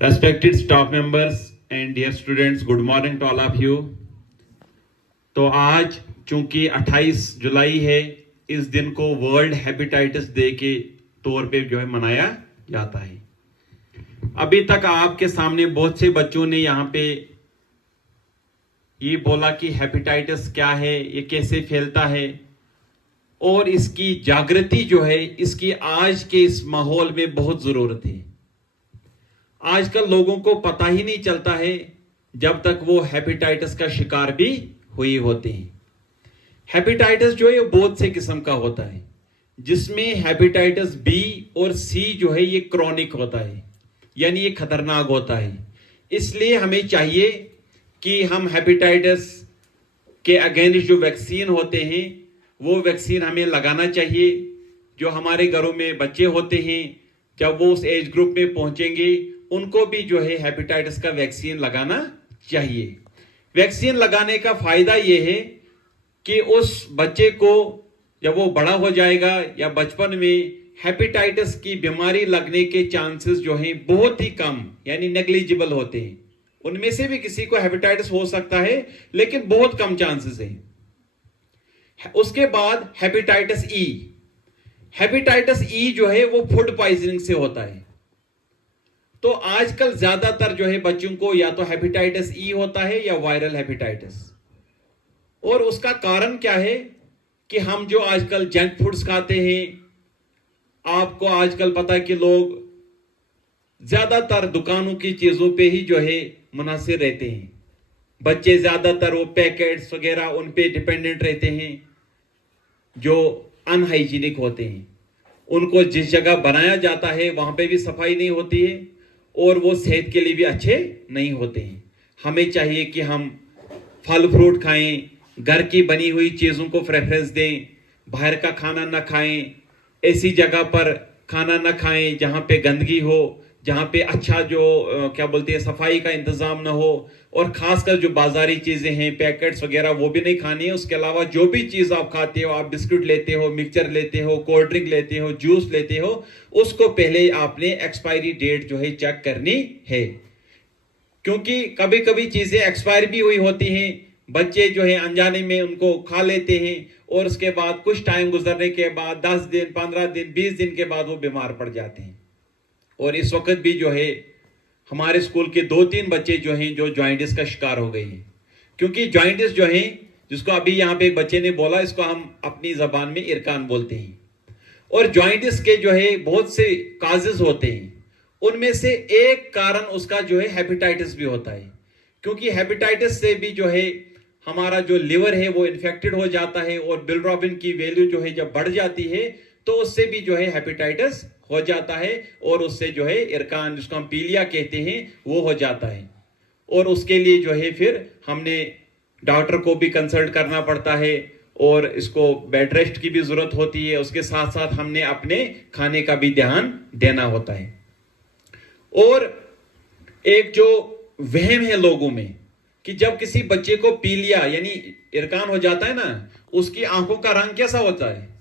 Respected staff members and dear students, good morning to all of you. तो आज चूंकि 28 जुलाई है, इस दिन को वर्ल्ड हेपेटाइटिस डे के तौर पे जो है मनाया जाता है। अभी तक आपके सामने बहुत से बच्चों ने यहाँ पे ये बोला कि हेपेटाइटिस क्या है, ये कैसे फैलता है और इसकी जागृति जो है इसकी आज के इस माहौल में बहुत जरूरत है। आजकल लोगों को पता ही नहीं चलता है जब तक वो हेपेटाइटिस का शिकार भी हुए होते हैं। हेपेटाइटिस जो है बहुत से किस्म का होता है, जिसमें हेपेटाइटिस बी और सी जो है ये क्रॉनिक होता है, यानी ये खतरनाक होता है। इसलिए हमें चाहिए कि हम हेपेटाइटिस के अगेंस्ट जो वैक्सीन होते हैं वो वैक्सीन हमें लगाना चाहिए। जो हमारे घरों में बच्चे होते हैं, जब वो उस एज ग्रुप में पहुंचेंगे उनको भी जो है हेपेटाइटिस का वैक्सीन लगाना चाहिए। वैक्सीन लगाने का फायदा ये है कि उस बच्चे को जब वो बड़ा हो जाएगा या बचपन में हेपेटाइटिस की बीमारी लगने के चांसेस जो हैं बहुत ही कम, यानी नेग्लिजिबल होते हैं। उनमें से भी किसी को हेपेटाइटिस हो सकता है, लेकिन बहुत कम चांसेस हैं। उसके बाद हेपेटाइटिस ई। हेपेटाइटिस ई जो है वो फूड पॉइजनिंग से होता है। तो आजकल ज्यादातर जो है बच्चों को या तो हेपेटाइटिस ई होता है या वायरल हेपेटाइटिस। और उसका कारण क्या है कि हम जो आजकल जंक फूड्स खाते हैं, आपको आजकल पता है कि लोग ज्यादातर दुकानों की चीजों पे ही जो है मुनासिर रहते हैं। बच्चे ज्यादातर वो पैकेट्स वगैरह उन पे डिपेंडेंट रहते हैं जो अनहाइजीनिक होते हैं। उनको जिस जगह बनाया जाता है वहां पे भी सफाई नहीं होती है और वो सेहत के लिए भी अच्छे नहीं होते हैं। हमें चाहिए कि हम फल फ्रूट खाएं, घर की बनी हुई चीज़ों को प्रेफरेंस दें, बाहर का खाना ना खाएं, ऐसी जगह पर खाना ना खाएं जहाँ पे गंदगी हो, जहाँ पे अच्छा जो क्या बोलते हैं सफाई का इंतजाम ना हो। और खासकर जो बाजारी चीज़ें हैं, पैकेट्स वगैरह, वो भी नहीं खानी है। उसके अलावा जो भी चीज़ आप खाते हो, आप बिस्कुट लेते हो, मिक्सचर लेते हो, कोल्ड ड्रिंक लेते हो, जूस लेते हो, उसको पहले आपने एक्सपायरी डेट जो है चेक करनी है। क्योंकि कभी कभी चीज़ें एक्सपायर भी हुई होती हैं, बच्चे जो है अनजाने में उनको खा लेते हैं और उसके बाद कुछ टाइम गुजरने के बाद 10 दिन, 15 दिन, 20 दिन के बाद वो बीमार पड़ जाते हैं। और इस वक्त भी जो है हमारे स्कूल के 2-3 बच्चे जो हैं जो जॉइंटिस का शिकार हो गए हैं। क्योंकि जॉइंटिस जो है, जिसको अभी यहाँ पे एक बच्चे ने बोला, इसको हम अपनी जबान में इरकान बोलते हैं। और जॉइंटिस के जो है बहुत से काजेस होते हैं, उनमें से एक कारण उसका जो है हेपेटाइटिस भी होता है। क्योंकि हेपेटाइटिस से भी जो है हमारा जो लिवर है वो इन्फेक्टेड हो जाता है और बिलिरुबिन की वैल्यू जो है जब बढ़ जाती है तो उससे भी जो है हेपेटाइटिस हो जाता है और उससे जो है इरकान, जिसको हम पीलिया कहते हैं, वो हो जाता है। और उसके लिए जो है फिर हमने डॉक्टर को भी कंसल्ट करना पड़ता है और इसको बेड रेस्ट की भी जरूरत होती है। उसके साथ साथ हमने अपने खाने का भी ध्यान देना होता है। और एक जो वहम है लोगों में कि जब किसी बच्चे को पीलिया यानी इरकान हो जाता है ना, उसकी आंखों का रंग कैसा होता है?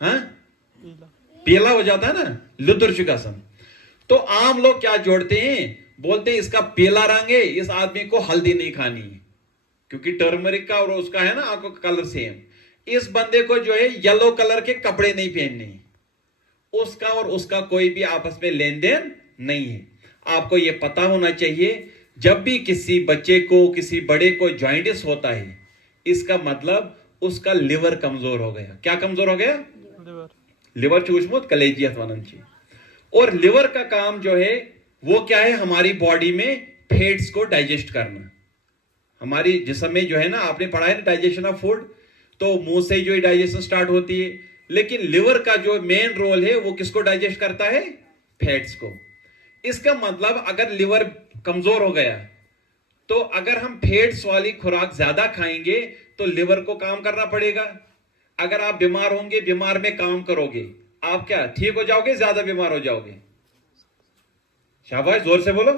हाँ, पीला हो जाता है ना, लुदुर्ज का सम। तो आम लोग क्या जोड़ते हैं, बोलते हैं इसका पीला रंग है, इस आदमी को हल्दी नहीं खानी है, क्योंकि टर्मरिक का और उसका है ना आंखों का कलर सेम। इस बंदे को जो है येलो कलर के कपड़े नहीं पहनने, उसका और उसका कोई भी आपस में लेन देन नहीं है। आपको यह पता होना चाहिए, जब भी किसी बच्चे को, किसी बड़े को जॉइंटिस होता है, इसका मतलब उसका लिवर कमजोर हो गया। क्या कमजोर हो गया? लिवर चूसमुत कलेजियत वनंची। और लिवर का काम जो है वो क्या है, हमारी बॉडी में फैट्स को डाइजेस्ट करना। हमारी जिस्म में जो है ना, आपने पढ़ा है ना डाइजेशन ऑफ फूड, तो मुंह से जो डाइजेशन स्टार्ट होती है। लेकिन लिवर का जो मेन रोल है वो किसको डाइजेस्ट करता है? फैट्स को। इसका मतलब अगर लिवर कमजोर हो गया तो अगर हम फैट्स वाली खुराक ज्यादा खाएंगे तो लिवर को काम करना पड़ेगा। अगर आप बीमार होंगे, बीमार में काम करोगे, आप क्या ठीक हो जाओगे, ज्यादा बीमार हो जाओगे? शाबाश, जोर से बोलो।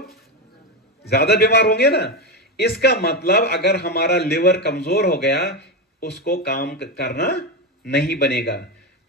ज्यादा बीमार होंगे ना। इसका मतलब अगर हमारा लिवर कमजोर हो गया, उसको काम करना नहीं बनेगा।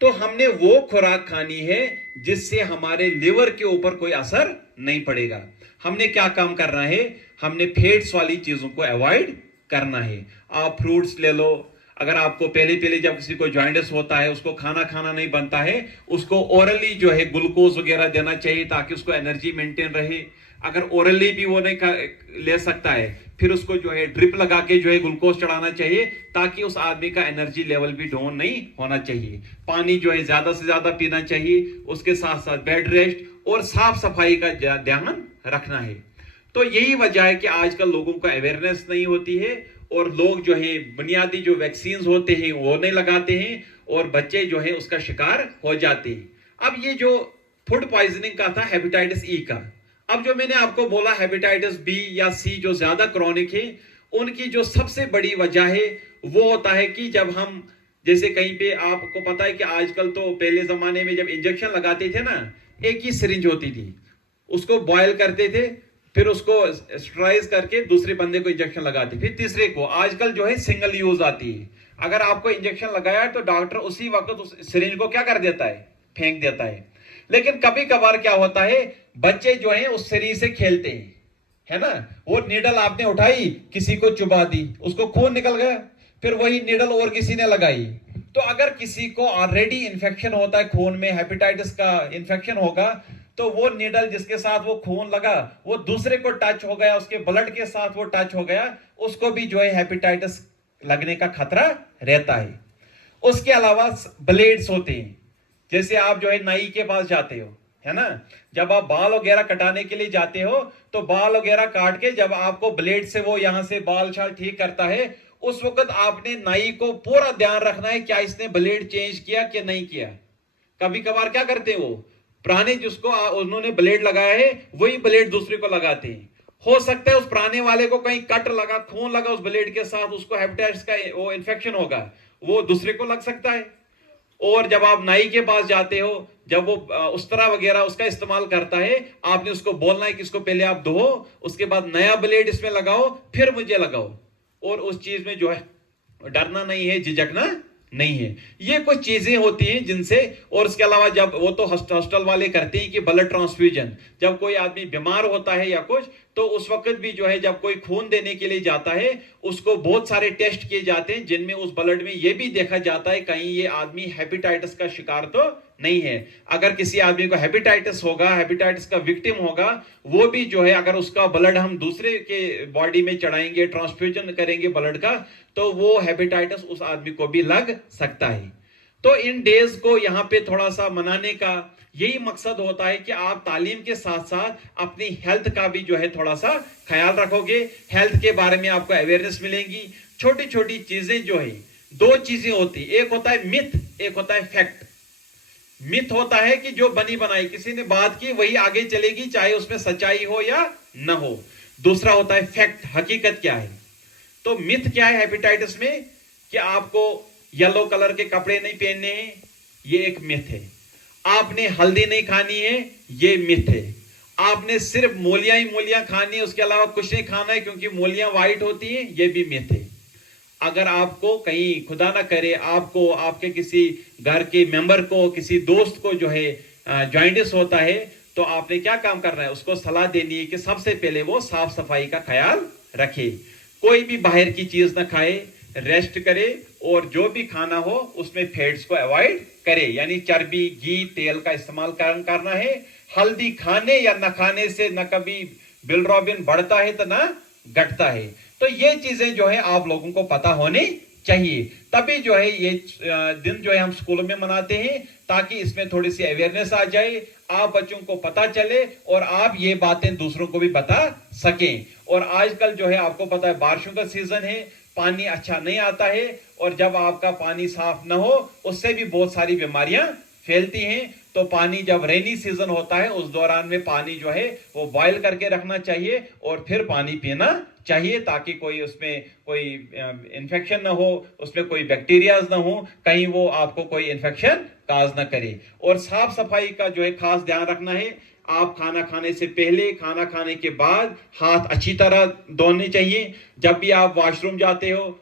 तो हमने वो खुराक खानी है जिससे हमारे लिवर के ऊपर कोई असर नहीं पड़ेगा। हमने क्या काम करना है, हमने फैट्स वाली चीजों को अवॉइड करना है। आप फ्रूट्स ले लो, अगर आपको पहले पहले जब किसी को जॉइंटिस होता है, उसको खाना खाना नहीं बनता है, उसको ओरली जो है ग्लूकोज वगैरह देना चाहिए ताकि उसको एनर्जी मेंटेन रहे। अगर ओरली भी वो नहीं ले सकता है, फिर उसको जो है ड्रिप लगा के जो है ग्लूकोज चढ़ाना चाहिए ताकि उस आदमी का एनर्जी लेवल भी डाउन नहीं होना चाहिए। पानी जो है ज्यादा से ज्यादा पीना चाहिए, उसके साथ साथ बेड रेस्ट और साफ सफाई का ध्यान रखना है। तो यही वजह है कि आजकल लोगों को अवेयरनेस नहीं होती है और लोग जो है बुनियादी जो वैक्सीन होते हैं वो नहीं लगाते हैं और बच्चे जो है उसका शिकार हो जाते हैं। अब ये जो फूड पॉइजनिंग का था हेपेटाइटिस ई का, अब जो मैंने आपको बोला हेपेटाइटिस बी या सी जो ज्यादा क्रॉनिक है, उनकी जो सबसे बड़ी वजह है वो होता है कि जब हम जैसे कहीं पे, आपको पता है कि आजकल तो पहले जमाने में जब इंजेक्शन लगाते थे ना, एक ही सिरिंज होती थी, उसको बॉयल करते थे, फिर उसको स्टराइज करके दूसरे बंदे को इंजेक्शन लगाते, फिर तीसरे को। आजकल जो है सिंगल यूज आती है, अगर आपको इंजेक्शन लगाया है तो डॉक्टर उसी वक्त उस सिरिंज को क्या कर देता है, फेंक देता है। लेकिन कभी कभार क्या होता है, बच्चे जो है उस सिरिंज से खेलते हैं, है ना, वो नीडल आपने उठाई, किसी को चुबा दी, उसको खून निकल गया, फिर वही नीडल और किसी ने लगाई। तो अगर किसी को ऑलरेडी इंफेक्शन होता है खून में, हेपेटाइटिस का इंफेक्शन होगा, तो वो नीडल जिसके साथ वो खून लगा वो दूसरे को टच हो गया, उसके ब्लड के साथ वो टच हो गया, उसको भी जो है हेपेटाइटिस लगने का खतरा रहता है। उसके अलावा ब्लेड्स होते हैं, जैसे आप जो है नाई के पास जाते हो, है ना, जब आप बाल वगैरह कटाने के लिए जाते हो तो बाल वगैरह काट के जब आपको ब्लेड से वो यहां से बाल छाल ठीक करता है, उस वक्त आपने नाई को पूरा ध्यान रखना है क्या इसने ब्लेड चेंज किया कि नहीं किया। कभी कभार क्या करते हैं, वो पुराने जिसको उन्होंने ब्लेड लगाया है वही ब्लेड दूसरे को लगाते हैं। हो सकता है उस पुराने वाले को कहीं कट लगा, खून लगा उस ब्लेड के साथ, उसको हेपेटाइटिस का वो इन्फेक्शन होगा, वो दूसरे को लग सकता है। और जब आप नाई के पास जाते हो, जब वो उस तरह वगैरह उसका इस्तेमाल करता है, आपने उसको बोलना है कि इसको पहले आप धो, उसके बाद नया ब्लेड इसमें लगाओ, फिर मुझे लगाओ। और उस चीज में जो है डरना नहीं है, झिझकना नहीं है। ये कुछ चीजें होती हैं जिनसे, और उसके अलावा जब वो तो हॉस्टल वाले करते हैं कि ब्लड ट्रांसफ्यूजन, जब कोई आदमी बीमार होता है या कुछ, तो उस वक्त भी जो है जब कोई खून देने के लिए जाता है, उसको बहुत सारे टेस्ट किए जाते हैं जिनमें उस ब्लड में यह भी देखा जाता है कहीं ये आदमी हेपेटाइटिस का शिकार तो नहीं है। अगर किसी आदमी को हेपेटाइटिस होगा, हेपेटाइटिस का विक्टिम होगा, वो भी जो है अगर उसका ब्लड हम दूसरे के बॉडी में चढ़ाएंगे, ट्रांसफ्यूजन करेंगे ब्लड का, तो वो हेपेटाइटिस उस आदमी को भी लग सकता है। तो इन डेज को यहां पे थोड़ा सा मनाने का यही मकसद होता है कि आप तालीम के साथ साथ अपनी हेल्थ का भी जो है थोड़ा सा ख्याल रखोगे, हेल्थ के बारे में आपको अवेयरनेस मिलेंगी। छोटी छोटी चीजें जो है, दो चीजें होती, एक होता है मिथ, एक होता है फैक्ट। मिथ होता है कि जो बनी बनाई किसी ने बात की वही आगे चलेगी, चाहे उसमें सच्चाई हो या न हो। दूसरा होता है फैक्ट, हकीकत क्या है। तो मिथ क्या है हेपेटाइटिस में, कि आपको येलो कलर के कपड़े नहीं पहनने हैं, ये एक मिथ है। आपने हल्दी नहीं खानी है, ये मिथ है। आपने सिर्फ मूलियां ही मूलियां खानी है, उसके अलावा कुछ नहीं खाना है क्योंकि मूलियां वाइट होती हैं, ये भी मिथ है। अगर आपको कहीं खुदा ना करे आपको आपके किसी घर के मेंबर को, किसी दोस्त को जो है जॉइंटिस होता है, तो आपने क्या काम करना है, उसको सलाह देनी है कि सबसे पहले वो साफ सफाई का ख्याल रखे, कोई भी बाहर की चीज ना खाए, रेस्ट करे, और जो भी खाना हो उसमें फैट्स को अवॉइड करे, यानी चर्बी, घी, तेल का इस्तेमाल करना है। हल्दी खाने या न खाने से न कभी बिलरोबिन बढ़ता है तो ना घटता है। तो ये चीजें जो है आप लोगों को पता होनी चाहिए, तभी जो है ये दिन जो है हम स्कूलों में मनाते हैं, ताकि इसमें थोड़ी सी अवेयरनेस आ जाए, आप बच्चों को पता चले और आप ये बातें दूसरों को भी बता सकें। और आजकल जो है आपको पता है बारिशों का सीजन है, पानी अच्छा नहीं आता है, और जब आपका पानी साफ ना हो उससे भी बहुत सारी बीमारियां फैलती हैं। तो पानी जब रेनी सीजन होता है उस दौरान में पानी जो है वो बॉयल करके रखना चाहिए और फिर पानी पीना चाहिए, ताकि कोई उसमें कोई इन्फेक्शन ना हो, उसमें कोई बैक्टीरियाज ना हो, कहीं वो आपको कोई इन्फेक्शन काज ना करे। और साफ सफाई का जो है खास ध्यान रखना है। आप खाना खाने से पहले, खाना खाने के बाद हाथ अच्छी तरह धोने चाहिए। जब भी आप वॉशरूम जाते हो,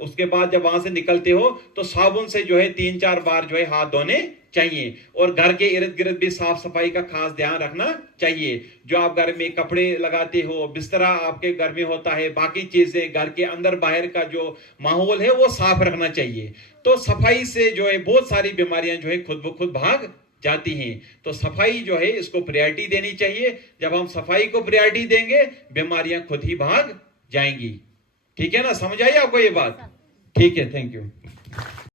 उसके बाद जब वहां से निकलते हो तो साबुन से जो है 3-4 बार जो है हाथ धोने चाहिए। और घर के इर्द गिर्द भी साफ सफाई का खास ध्यान रखना चाहिए। जो आप घर में कपड़े लगाते हो, बिस्तरा आपके घर में होता है, बाकी चीजें घर के अंदर बाहर का जो माहौल है वो साफ रखना चाहिए। तो सफाई से जो है बहुत सारी बीमारियां जो है खुद ब खुद भाग जाती हैं। तो सफाई जो है इसको प्रायोरिटी देनी चाहिए। जब हम सफाई को प्रायोरिटी देंगे बीमारियां खुद ही भाग जाएंगी। ठीक है ना, समझ आई आपको ये बात? ठीक है, थैंक यू।